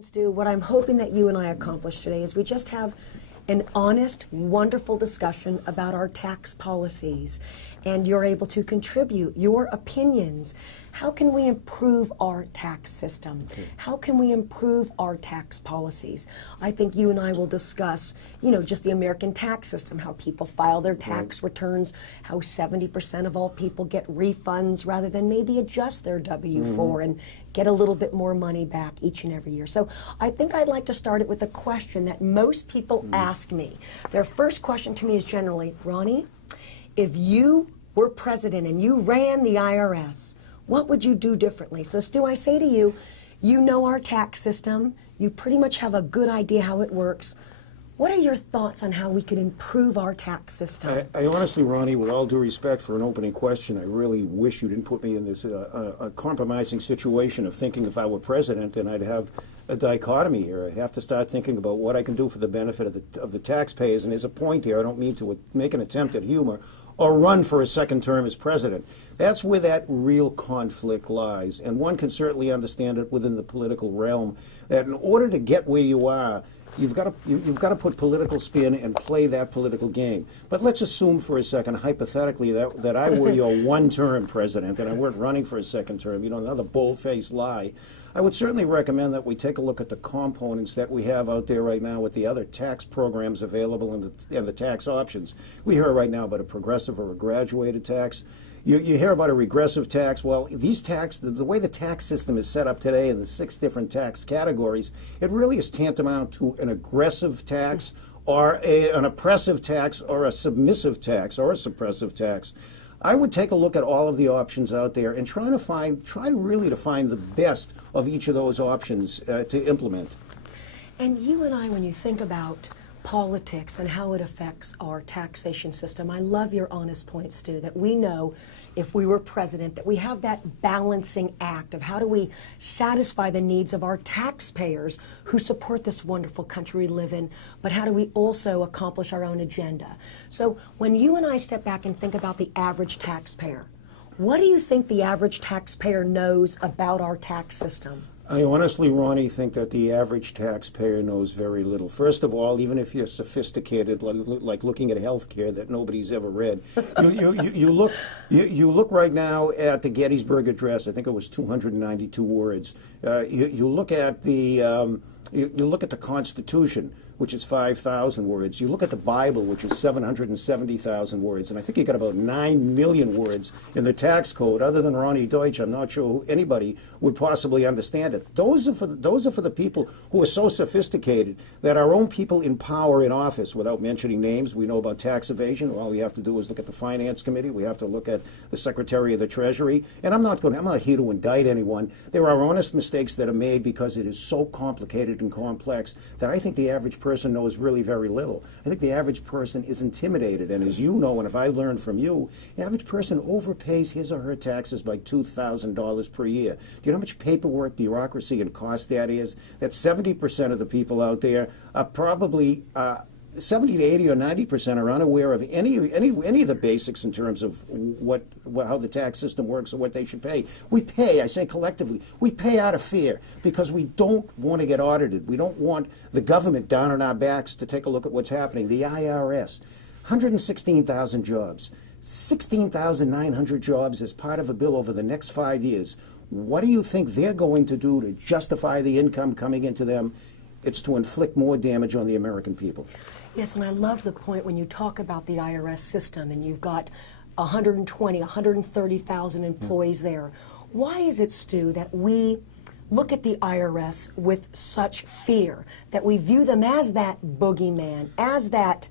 Stu, what I'm hoping that you and I accomplish today is we just have an honest, wonderful discussion about our tax policies, and you're able to contribute your opinions. How can we improve our tax system? How can we improve our tax policies? I think you and I will discuss, just the American tax system, how people file their tax returns, how 70% of all people get refunds rather than maybe adjust their W-4 and get a little bit more money back each and every year. So I think I'd like to start it with a question that most people ask me. Their first question to me is generally, Ronnie, if you were president and you ran the IRS, what would you do differently? So Stu, I say to you, you know our tax system, you pretty much have a good idea how it works. What are your thoughts on how we can improve our tax system? I honestly, Ronnie, with all due respect for an opening question, I really wish you didn't put me in this compromising situation of thinking if I were president, then I'd have a dichotomy here. I'd have to start thinking about what I can do for the benefit of the taxpayers. And there's a point here. I don't mean to make an attempt at humor or run for a second term as president. That's where that real conflict lies. And one can certainly understand it within the political realm, that in order to get where you are, you've got to put political spin and play that political game. But let's assume for a second, hypothetically, that I were your one-term president and I weren't running for a second term, another bold-faced lie. I would certainly recommend that we take a look at the components that we have out there right now with the other tax programs available and the tax options. We hear right now about a progressive or a graduated tax. You hear about a regressive tax. Well, the way the tax system is set up today in the 6 different tax categories, it really is tantamount to an aggressive tax or an oppressive tax or a submissive tax or a suppressive tax. I would take a look at all of the options out there and try really to find the best of each of those options to implement. And you and I, when you think about politics and how it affects our taxation system, I love your honest point, Stu, that we know if we were president that we have that balancing act of how do we satisfy the needs of our taxpayers who support this wonderful country we live in, but how do we also accomplish our own agenda? So when you and I step back and think about the average taxpayer, what do you think the average taxpayer knows about our tax system? I honestly, Ronnie, think that the average taxpayer knows very little. First of all, even if you're sophisticated, like looking at health care that nobody's ever read, you look right now at the Gettysburg Address. I think it was 292 words. You look at the Constitution, which is 5,000 words. You look at the Bible, which is 770,000 words, and I think you got about 9 million words in the tax code. Other than Roni Deutch, I'm not sure anybody would possibly understand it. Those are for the people who are so sophisticated that our own people in power in office, without mentioning names, we know about tax evasion. All we have to do is look at the Finance Committee. We have to look at the Secretary of the Treasury. And I'm not here to indict anyone. There are honest mistakes that are made because it is so complicated and complex that I think the average person knows really very little. I think the average person is intimidated, and as you know, and if I learned from you, the average person overpays his or her taxes by $2,000 per year. Do you know how much paperwork, bureaucracy, and cost that is? That 70% of the people out there are probably 70 to 80 or 90% are unaware of any of the basics in terms of how the tax system works or what they should pay. We pay, I say collectively, we pay out of fear because we don't want to get audited. We don't want the government down on our backs to take a look at what's happening. The IRS, 116,000 jobs, 16,900 jobs as part of a bill over the next 5 years. What do you think they're going to do to justify the income coming into them? It's to inflict more damage on the American people. Yes, and I love the point when you talk about the IRS system and you've got 120, 130,000 employees there. Why is it, Stu, that we look at the IRS with such fear, that we view them as that boogeyman, as that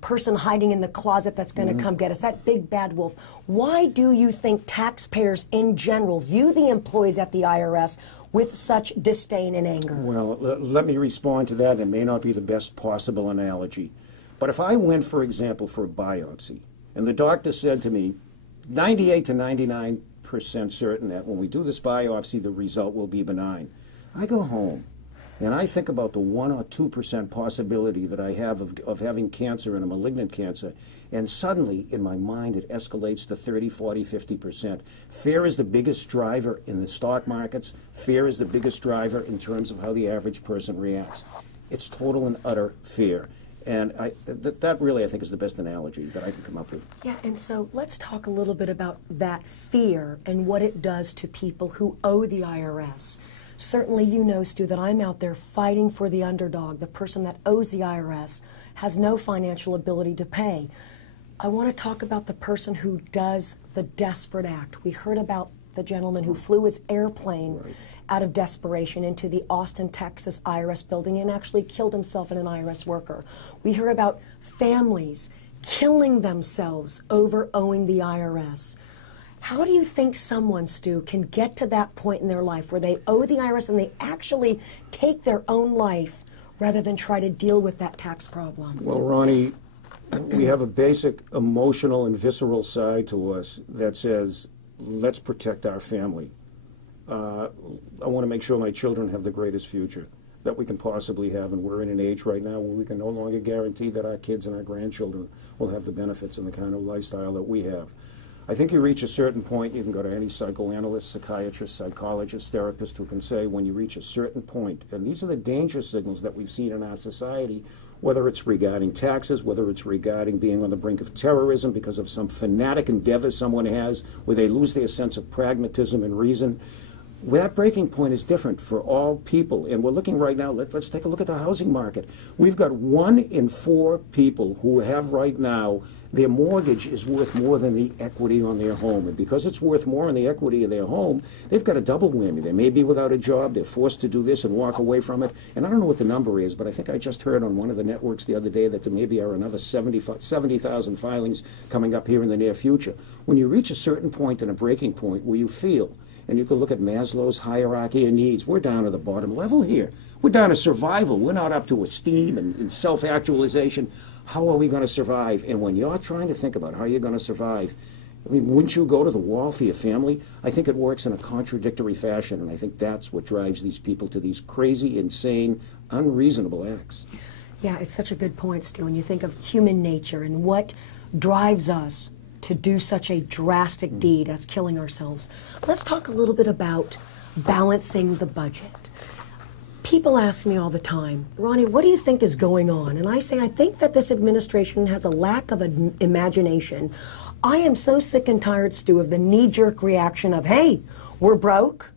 person hiding in the closet that's going to come get us, that big bad wolf? Why do you think taxpayers in general view the employees at the IRS with such disdain and anger? Well, let me respond to that. It may not be the best possible analogy. But if I went, for example, for a biopsy, and the doctor said to me, 98 to 99% certain that when we do this biopsy, the result will be benign. I go home. and I think about the 1 or 2% possibility that I have of having cancer and a malignant cancer, and suddenly in my mind it escalates to 30, 40, 50%. Fear is the biggest driver in the stock markets. Fear is the biggest driver in terms of how the average person reacts. It's total and utter fear. And that really, I think, is the best analogy that I can come up with. Yeah, and so let's talk a little bit about that fear and what it does to people who owe the IRS. Certainly you know, Stu, that I'm out there fighting for the underdog, the person that owes the IRS, has no financial ability to pay. I want to talk about the person who does the desperate act. We heard about the gentleman who flew his airplane out of desperation into the Austin, Texas IRS building and actually killed himself and an IRS worker. We hear about families killing themselves over owing the IRS. How do you think someone, Stu, can get to that point in their life where they owe the IRS and they actually take their own life rather than try to deal with that tax problem? Well, Roni, we have a basic emotional and visceral side to us that says, let's protect our family. I want to make sure my children have the greatest future that we can possibly have, and we're in an age right now where we can no longer guarantee that our kids and our grandchildren will have the benefits and the kind of lifestyle that we have. I think you reach a certain point, you can go to any psychoanalyst, psychiatrist, psychologist, therapist who can say when you reach a certain point, and these are the danger signals that we've seen in our society, whether it's regarding taxes, whether it's regarding being on the brink of terrorism because of some fanatic endeavor someone has where they lose their sense of pragmatism and reason. That breaking point is different for all people, and we're looking right now, let's take a look at the housing market. We've got 1 in 4 people who have right now, their mortgage is worth more than the equity on their home, and because it's worth more than the equity of their home, they've got a double whammy. They may be without a job, they're forced to do this and walk away from it, and I don't know what the number is, but I think I just heard on one of the networks the other day that there maybe are another 70,000 filings coming up here in the near future. When you reach a certain point and a breaking point where you feel, and you can look at Maslow's hierarchy of needs. We're down to the bottom level here. We're down to survival. We're not up to esteem and self-actualization. How are we going to survive? And when you're trying to think about how you're going to survive, I mean, wouldn't you go to the wall for your family? I think it works in a contradictory fashion, and I think that's what drives these people to these crazy, insane, unreasonable acts. Yeah, it's such a good point, Stu. When you think of human nature and what drives us to do such a drastic deed as killing ourselves. Let's talk a little bit about balancing the budget. People ask me all the time, Roni, what do you think is going on? And I say, I think that this administration has a lack of imagination. I am so sick and tired, Stu, of the knee-jerk reaction of, hey, we're broke,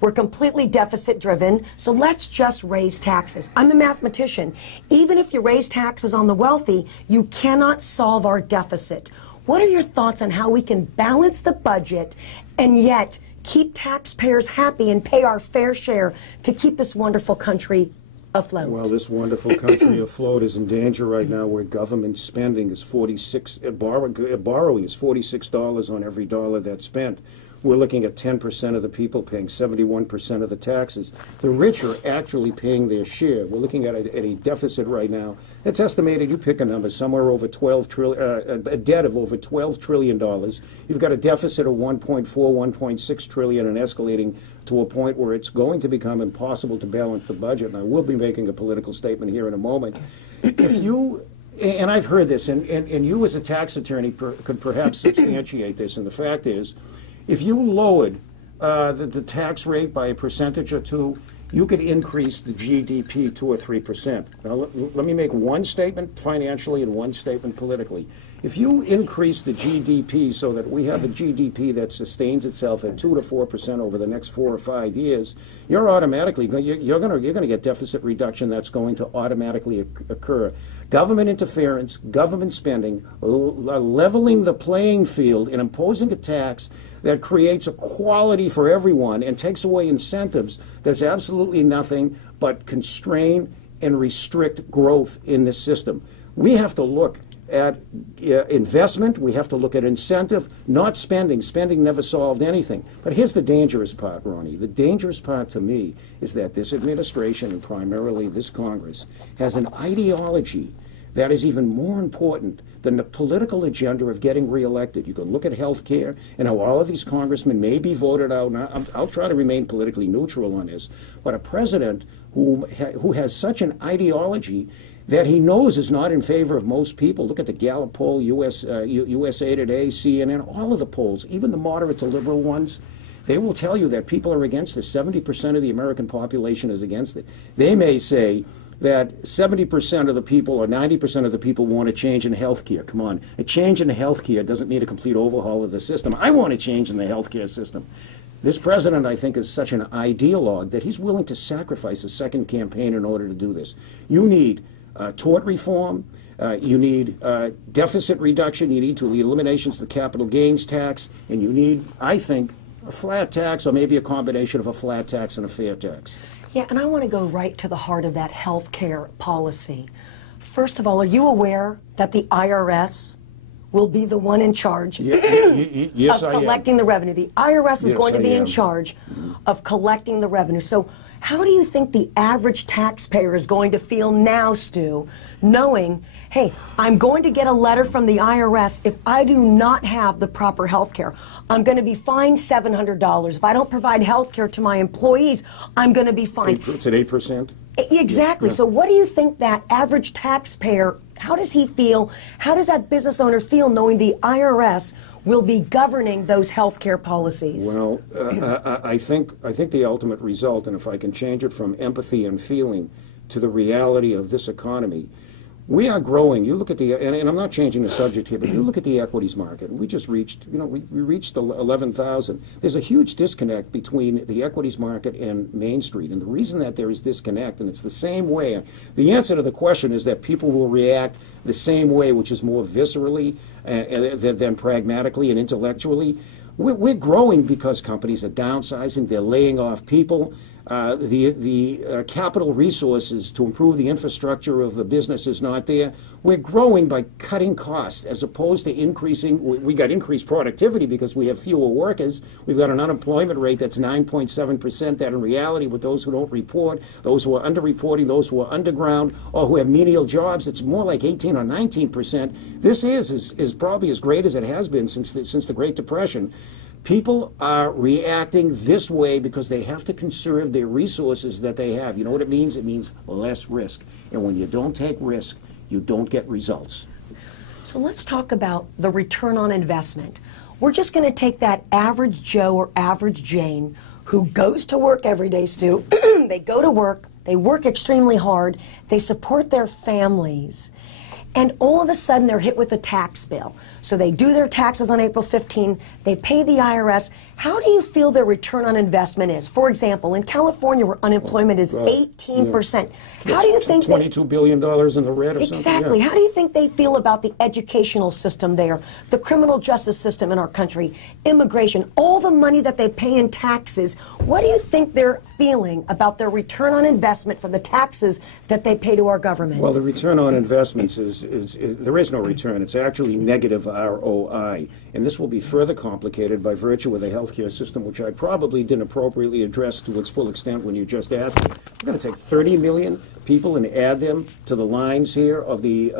we're completely deficit-driven, so let's just raise taxes. I'm a mathematician. Even if you raise taxes on the wealthy, you cannot solve our deficit. What are your thoughts on how we can balance the budget and yet keep taxpayers happy and pay our fair share to keep this wonderful country afloat? Well, this wonderful country afloat is in danger right now where government spending is borrowing is $46 on every dollar that's spent. We're looking at 10% of the people paying 71% of the taxes. The rich are actually paying their share. We're looking at a deficit right now. It's estimated, you pick a number, somewhere over 12 trillion, a debt of over $12 trillion. You've got a deficit of 1.4, 1.6 trillion and escalating to a point where it's going to become impossible to balance the budget. And I will be making a political statement here in a moment. If you, and I've heard this, and you as a tax attorney could perhaps substantiate this, and the fact is, if you lowered the tax rate by a percentage or two, you could increase the GDP 2 or 3%. Now, let me make one statement financially and one statement politically. If you increase the GDP so that we have a GDP that sustains itself at 2 to 4% over the next 4 or 5 years, you're automatically you're going to get deficit reduction that's going to automatically occur. Government interference, government spending, leveling the playing field and imposing a tax that creates equality for everyone and takes away incentives does absolutely nothing but constrain and restrict growth in this system. We have to look at investment, we have to look at incentive, not spending. Spending never solved anything. But here's the dangerous part, Roni. The dangerous part to me is that this administration, and primarily this Congress, has an ideology that is even more important the political agenda of getting reelected. You can look at health care and how all of these congressmen may be voted out. And I'll try to remain politically neutral on this. But a president who has such an ideology that he knows is not in favor of most people. Look at the Gallup poll, USA Today, CNN, all of the polls, even the moderate to liberal ones. They will tell you that people are against this. 70% of the American population is against it. They may say that 70% of the people or 90% of the people want a change in health care. Come on, a change in health care doesn't mean a complete overhaul of the system. I want a change in the health care system. This president, I think, is such an ideologue that he's willing to sacrifice a second campaign in order to do this. You need tort reform, you need deficit reduction, you need the eliminations of the capital gains tax, and you need, I think, a flat tax or maybe a combination of a flat tax and a fair tax. Yeah, and I want to go right to the heart of that health care policy. First of all, are you aware that the IRS will be the one in charge yes, of collecting the revenue? The IRS is going to be in charge of collecting the revenue. So how do you think the average taxpayer is going to feel now, Stu, knowing, hey, I'm going to get a letter from the IRS if I do not have the proper health care? I'm going to be fined $700. If I don't provide health care to my employees, I'm going to be fined. It's at 8%? Exactly. Yeah. So what do you think that average taxpayer, how does he feel? How does that business owner feel knowing the IRS will be governing those health care policies? Well, I think the ultimate result, and if I can change it from empathy and feeling to the reality of this economy, we are growing. You look at the, and I'm not changing the subject here, but you look at the equities market, and we just reached, we reached 11,000. There's a huge disconnect between the equities market and Main Street, and the reason that there is disconnect, and it's the same way, the answer to the question is that people will react the same way, which is more viscerally than pragmatically and intellectually. We're growing because companies are downsizing, they're laying off people. The capital resources to improve the infrastructure of the business is not there. We're growing by cutting costs as opposed to increasing. We got increased productivity because we have fewer workers. We've got an unemployment rate that's 9.7%, that in reality with those who don't report, those who are underreporting, those who are underground, or who have menial jobs, it's more like 18 or 19%. This is probably as great as it has been since the Great Depression. People are reacting this way because they have to conserve their resources that they have. You know what it means? It means less risk. And when you don't take risk, you don't get results. So let's talk about the return on investment. We're just going to take that average Joe or average Jane who goes to work every day, Stu. They go to work, they work extremely hard, they support their families, and all of a sudden they're hit with a tax bill. So they do their taxes on April 15, they pay the IRS. How do you feel their return on investment is? For example, in California where unemployment is 18%, how do you think $22 billion in the red or exactly, something? Yeah. How do you think they feel about the educational system there, the criminal justice system in our country, immigration, all the money that they pay in taxes? What do you think they're feeling about their return on investment for the taxes that they pay to our government? Well, the return on investments is there is no return. It's actually negative ROI. And this will be further complicated by virtue of the healthcare system, which I probably didn't appropriately address to its full extent when you just asked me. We're going to take 30 million people and add them to the lines here of the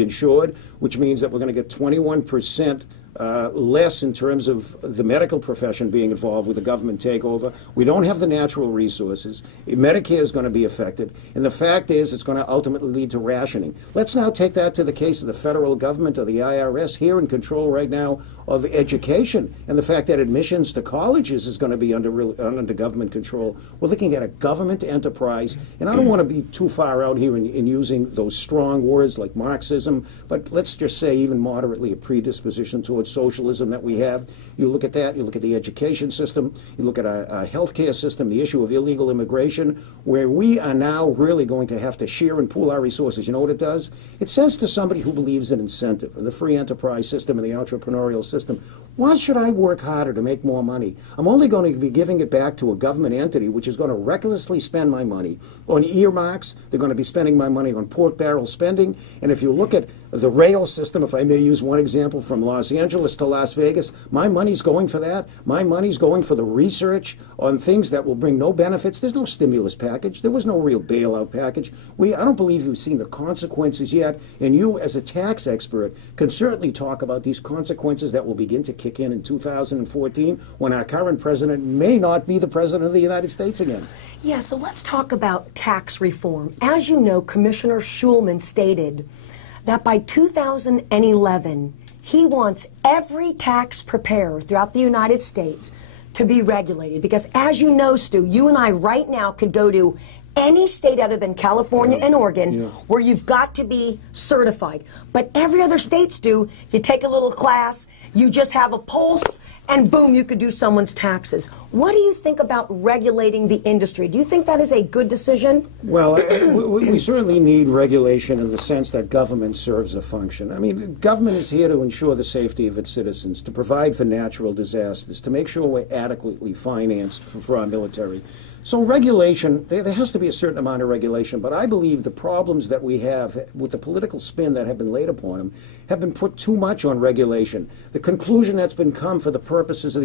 insured, which means that we're going to get 21% less in terms of the medical profession being involved with the government takeover. We don't have the natural resources. Medicare is going to be affected. And the fact is it's going to ultimately lead to rationing. Let's now take that to the case of the federal government or the IRS here in control right now of education and the fact that admissions to colleges is going to be under government control. We're looking at a government enterprise. And I don't want to be too far out here in using those strong words like Marxism, but let's just say even moderately a predisposition towards socialism that we have. You look at that, you look at the education system, you look at our healthcare system, the issue of illegal immigration, where we are now really going to have to share and pool our resources. You know what it does? It says to somebody who believes in incentive, in the free enterprise system and the entrepreneurial system, why should I work harder to make more money? I'm only going to be giving it back to a government entity which is going to recklessly spend my money on earmarks. They're going to be spending my money on pork barrel spending. And if you look at the rail system, if I may use one example, from Los Angeles to Las Vegas. My money's going for that. My money's going for the research on things that will bring no benefits. There's no stimulus package. There was no real bailout package. I don't believe we've seen the consequences yet. And you, as a tax expert, can certainly talk about these consequences that will begin to kick in 2014 when our current president may not be the president of the United States again. Yeah, so let's talk about tax reform. As you know, Commissioner Schulman stated that by 2011, he wants every tax preparer throughout the United States to be regulated. Because as you know, Stu, you and I right now could go to any state other than California and Oregon where you've got to be certified. But every other states do. You take a little class, you just have a pulse, and boom, you could do someone's taxes. What do you think about regulating the industry? Do you think that is a good decision? Well, we certainly need regulation in the sense that government serves a function. I mean, government is here to ensure the safety of its citizens, to provide for natural disasters, to make sure we're adequately financed for our military. So regulation, there has to be a certain amount of regulation, but I believe the problems that we have with the political spin that have been laid upon them have been put too much on regulation. The conclusion that's been come for the purposes of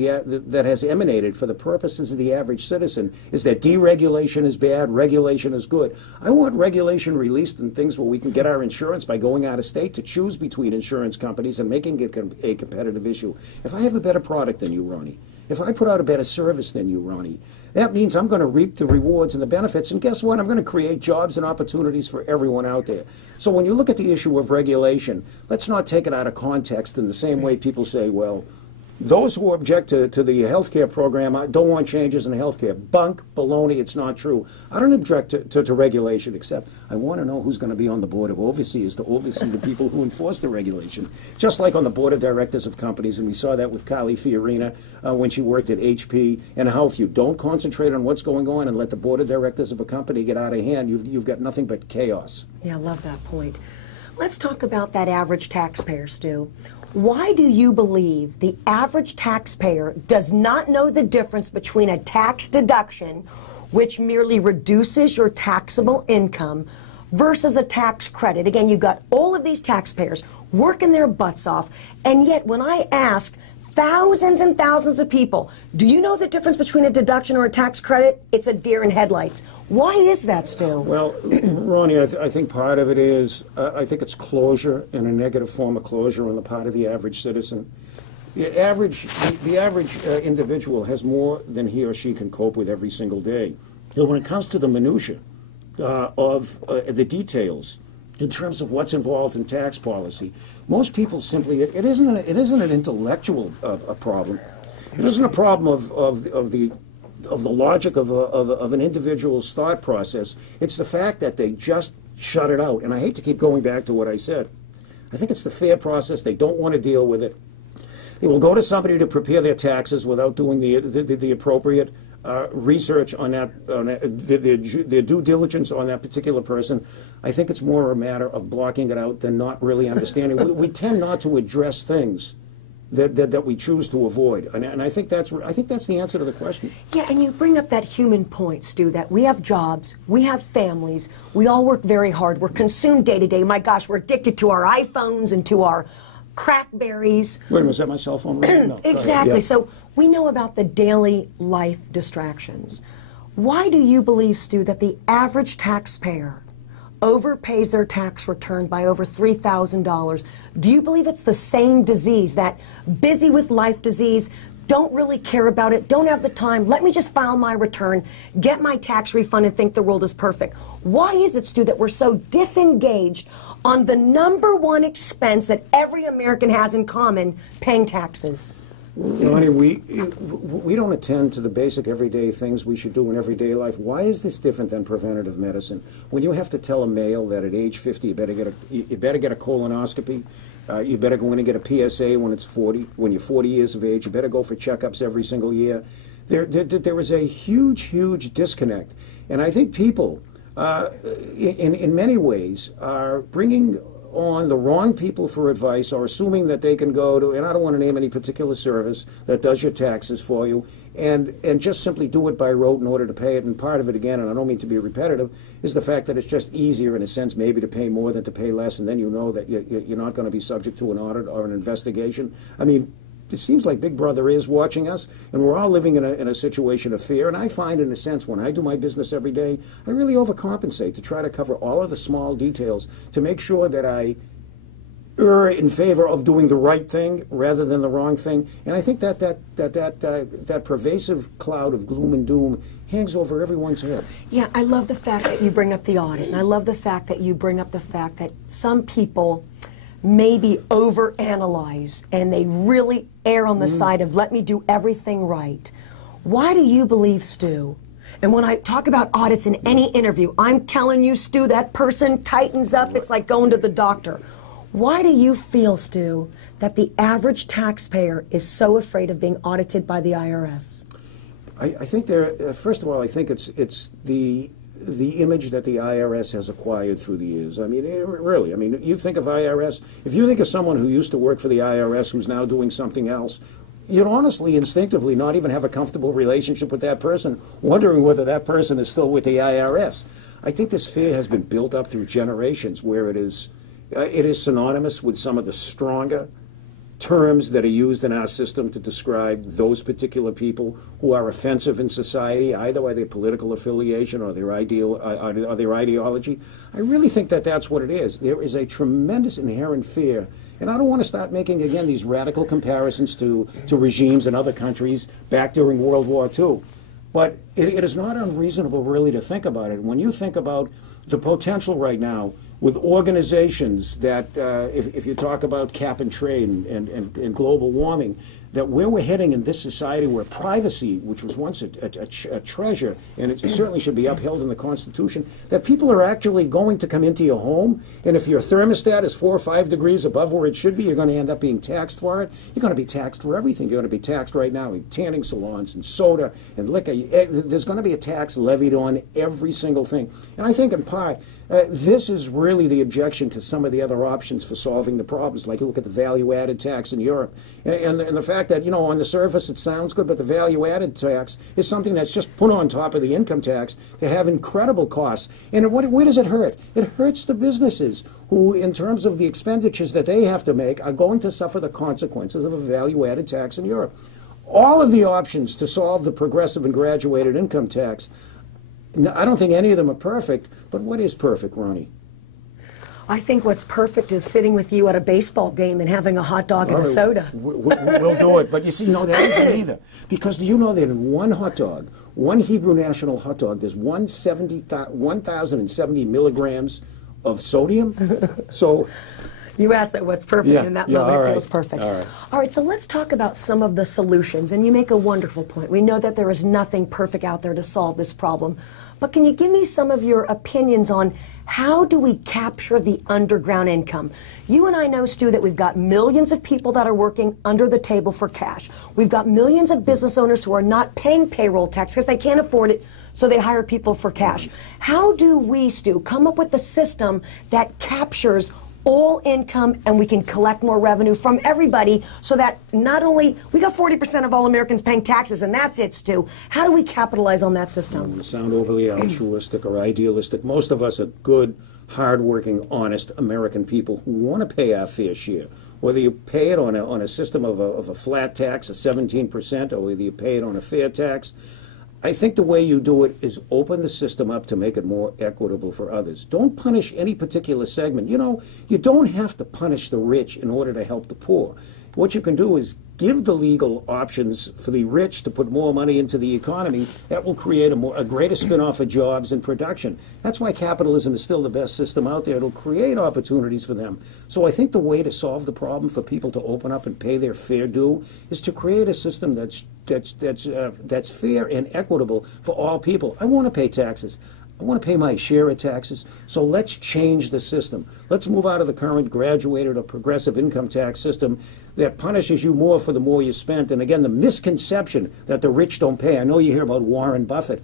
that has emanated for the purposes of the average citizen is that deregulation is bad, regulation is good. I want regulation released in things where we can get our insurance by going out of state to choose between insurance companies and making it a competitive issue. If I have a better product than you, Roni, if I put out a better service than you, Roni, that means I'm going to reap the rewards and the benefits. And guess what? I'm going to create jobs and opportunities for everyone out there. So when you look at the issue of regulation, let's not take it out of context in the same way people say, well, those who object to the health care program don't want changes in health care. Bunk, baloney, it's not true. I don't object to regulation, except I want to know who's going to be on the board of overseers to oversee the people who enforce the regulation. Just like on the board of directors of companies, and we saw that with Carly Fiorina when she worked at HP, and how if you don't concentrate on what's going on and let the board of directors of a company get out of hand, you've got nothing but chaos. Yeah, I love that point. Let's talk about that average taxpayer, Stu. Why do you believe the average taxpayer does not know the difference between a tax deduction, which merely reduces your taxable income, versus a tax credit? Again, you've got all of these taxpayers working their butts off, and yet when I ask thousands and thousands of people, do you know the difference between a deduction or a tax credit? It's a deer in headlights. Why is that, Stu? Well, Roni, I think part of it is, I think it's closure, and a negative form of closure on the part of the average citizen. The average individual has more than he or she can cope with every single day. So when it comes to the minutia of the details, in terms of what's involved in tax policy, most people simply, it isn't an intellectual problem. It isn't a problem of the logic of an individual's thought process. It's the fact that they just shut it out. And I hate to keep going back to what I said. I think it's the fair process. They don't want to deal with it. They will go to somebody to prepare their taxes without doing the appropriate research on their due diligence on that particular person. I think it's more a matter of blocking it out than not really understanding. We tend not to address things that we choose to avoid, and I think that's the answer to the question. Yeah, and you bring up that human point, Stu, that we have jobs, we have families, we all work very hard, we're consumed day to day. My gosh, we're addicted to our iPhones and to our crackberries. Wait a minute, is that my cell phone ringing? No. Exactly. Yeah. So we know about the daily life distractions. Why do you believe, Stu, that the average taxpayer overpays their tax return by over $3,000? Do you believe it's the same disease, that busy with life disease, don't really care about it, don't have the time, let me just file my return, get my tax refund, and think the world is perfect? Why is it, Stu, that we're so disengaged on the number one expense that every American has in common, paying taxes? Ronnie, we don't attend to the basic everyday things we should do in everyday life. Why is this different than preventative medicine? When you have to tell a male that at age 50 you better get a colonoscopy, you better go in and get a PSA when you're 40 years of age, you better go for checkups every single year. There is a huge disconnect, and I think people, in many ways, are bringing on the wrong people for advice, or assuming that they can go to, and I don't want to name any particular service that does your taxes for you, and just simply do it by rote in order to pay it. And part of it, again, and I don't mean to be repetitive, is the fact that it's just easier in a sense maybe to pay more than to pay less, and then you know that you're not going to be subject to an audit or an investigation. I mean, it seems like Big Brother is watching us, and we're all living in a situation of fear. And I find, in a sense, when I do my business every day, I really overcompensate to try to cover all of the small details to make sure that I err in favor of doing the right thing rather than the wrong thing. And I think that pervasive cloud of gloom and doom hangs over everyone's head. Yeah, I love the fact that you bring up the audit, and I love the fact that you bring up the fact that some people maybe overanalyze and they really err on the side of let me do everything right. Why do you believe, Stu? And when I talk about audits in any interview, I'm telling you, Stu, that person tightens up. It's like going to the doctor. Why do you feel, Stu, that the average taxpayer is so afraid of being audited by the IRS? I think first of all, I think it's the image that the IRS has acquired through the years. I mean, really, I mean, you think of IRS, if you think of someone who used to work for the IRS who's now doing something else, you'd honestly, instinctively not even have a comfortable relationship with that person, wondering whether that person is still with the IRS. I think this fear has been built up through generations where it is synonymous with some of the stronger terms that are used in our system to describe those particular people who are offensive in society, either by their political affiliation or their ideology. I really think that that's what it is. There is a tremendous inherent fear, and I don't want to start making, again, these radical comparisons to regimes in other countries back during World War II. But it is not unreasonable, really, to think about it. When you think about the potential right now with organizations that, if you talk about cap and trade and global warming, that where we're heading in this society where privacy, which was once a treasure, and it certainly should be upheld in the Constitution, that people are actually going to come into your home, and if your thermostat is 4 or 5 degrees above where it should be, you're going to end up being taxed for it. You're going to be taxed for everything. You're going to be taxed right now in tanning salons and soda and liquor. There's going to be a tax levied on every single thing. And I think in part, this is really the objection to some of the other options for solving the problems. Like you look at the value-added tax in Europe, and the fact that, you know, on the surface it sounds good, but the value-added tax is something that's just put on top of the income tax to have incredible costs. And where does it hurt? It hurts the businesses who, in terms of the expenditures that they have to make, are going to suffer the consequences of a value-added tax in Europe. All of the options to solve the progressive and graduated income tax, I don't think any of them are perfect, but what is perfect, Roni? I think what's perfect is sitting with you at a baseball game and having a hot dog and a soda. We'll do it. But you see, no, that isn't either. Because do you know that in one hot dog, one Hebrew National hot dog, there's 1,070 milligrams of sodium? So you asked that what's perfect, yeah, and that yeah, moment right. feels perfect. All right, so let's talk about some of the solutions. And you make a wonderful point. We know that there is nothing perfect out there to solve this problem. But can you give me some of your opinions on how do we capture the underground income? You and I know, Stu, that we've got millions of people that are working under the table for cash. We've got millions of business owners who are not paying payroll tax because they can't afford it, so they hire people for cash. How do we, Stu, come up with a system that captures all income and we can collect more revenue from everybody so that not only we got 40% of all Americans paying taxes, and that's it, Stu. How do we capitalize on that system? I don't want to sound overly altruistic or idealistic. Most of us are good, hardworking, honest American people who want to pay our fair share. Whether you pay it on a system of a flat tax of 17%, or whether you pay it on a fair tax, I think the way you do it is open the system up to make it more equitable for others. Don't punish any particular segment. You know, you don't have to punish the rich in order to help the poor. What you can do is give the legal options for the rich to put more money into the economy. That will create a greater spin-off of jobs and production. That's why capitalism is still the best system out there. It'll create opportunities for them. So I think the way to solve the problem for people to open up and pay their fair due is to create a system that's fair and equitable for all people. I want to pay taxes. I want to pay my share of taxes, so let's change the system. Let's move out of the current graduated or progressive income tax system that punishes you more for the more you spent. And again, the misconception that the rich don't pay. I know you hear about Warren Buffett.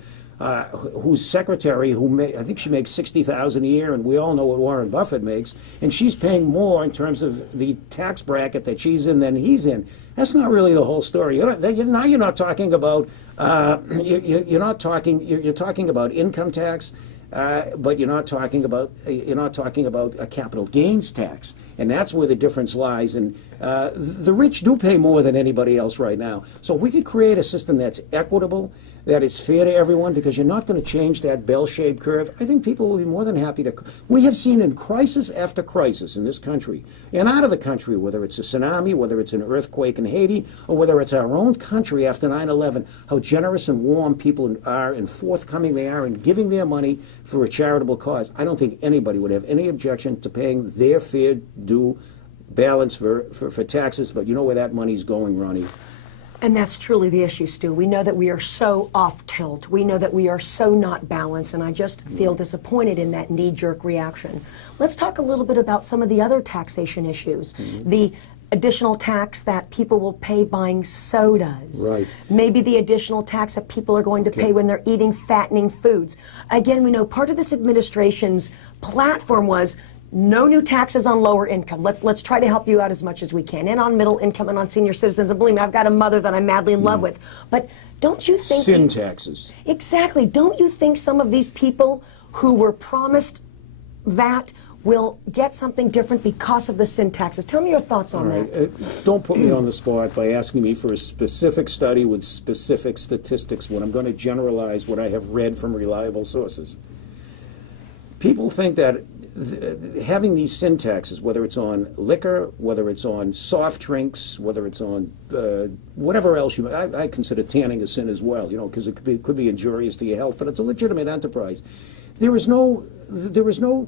whose secretary, I think she makes $60,000 a year, and we all know what Warren Buffett makes, and she's paying more in terms of the tax bracket that she's in than he's in. That's not really the whole story. Now you're not talking about you're talking about income tax. But you're not talking about a capital gains tax, and that's where the difference lies. And the rich do pay more than anybody else right now. So if we could create a system that's equitable, that is fair to everyone, because you're not going to change that bell-shaped curve, I think people will be more than happy to. We have seen in crisis after crisis in this country and out of the country, whether it's a tsunami, whether it's an earthquake in Haiti, or whether it's our own country after 9/11, how generous and warm people are and forthcoming they are in giving their money for a charitable cause. I don't think anybody would have any objection to paying their fair due balance for taxes, but you know where that money's going, Ronnie. And that's truly the issue, Stu. We know that we are so off tilt. We know that we are so not balanced, and I just feel disappointed in that knee-jerk reaction. Let's talk a little bit about some of the other taxation issues. The additional tax that people will pay buying sodas. Right. Maybe the additional tax that people are going to pay when they're eating fattening foods. Again, we know part of this administration's platform was no new taxes on lower income. Let's try to help you out as much as we can, and on middle income and on senior citizens. And believe me, I've got a mother that I'm madly in love with. But don't you think sin taxes? Exactly. Don't you think some of these people who were promised that will get something different because of the sin taxes? Tell me your thoughts on that. Don't put me on the spot by asking me for a specific study with specific statistics when I'm going to generalize what I have read from reliable sources. People think that having these sin taxes, whether it's on liquor, whether it's on soft drinks, whether it's on whatever else I consider tanning a sin as well, you know, because it could be injurious to your health, but it's a legitimate enterprise. There is no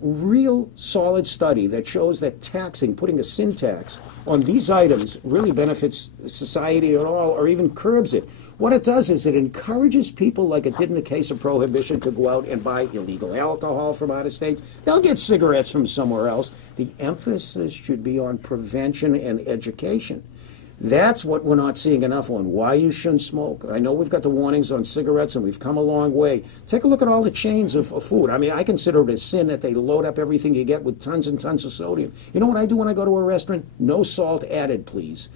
real solid study that shows that putting a sin tax on these items really benefits society at all or even curbs it. What it does is it encourages people, like it did in the case of prohibition, to go out and buy illegal alcohol from out of states. They'll get cigarettes from somewhere else. The emphasis should be on prevention and education. That's what we're not seeing enough on, why you shouldn't smoke. I know we've got the warnings on cigarettes, and we've come a long way. Take a look at all the chains of food. I mean, I consider it a sin that they load up everything you get with tons and tons of sodium. You know what I do when I go to a restaurant? No salt added, please.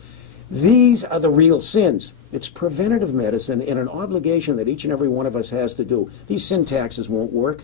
These are the real sins. It's preventative medicine and an obligation that each and every one of us has to do. These sin taxes won't work.